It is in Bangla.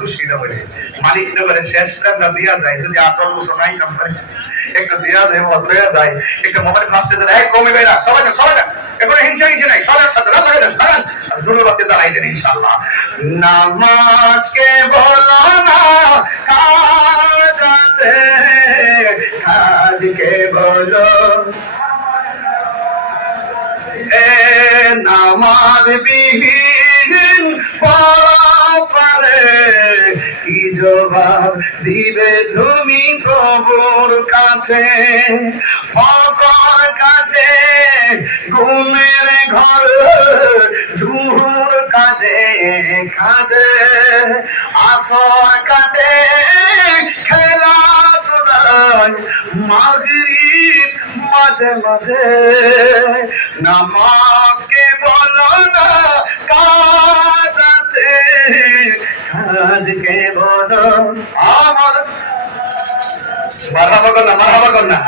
খুশি না বলে মালিক নগরে শেষ আমরা দিয়া যায় যদি 8 বছর নাই সম্পর্কে একটু দিয়া দেয় হয়ে যায় একটা মোবাইল ফাঁসে দেয় এক কমে বেরা সবাই এখন হিংসা হিংসা নাই সবার সাথে লাগাই দেন লাগান দুর্বাতে জ্বালাই দেন ইনশাআল্লাহ নামাজকে বলো না কাজতে কাজকে বলো এ নামাজ বিহীন পারে কি জবাব দিবে তুমি প্রভুর কাছে ফকর কাটে ঘুমের ঘর দুহুর কাটে কাঁদে আসর কাটে খেলা ধুলায় মাগরিব মাঝে মাঝে নামাজকে বলো না কাজতে কাজকে বলো আমার মারহাবা কর না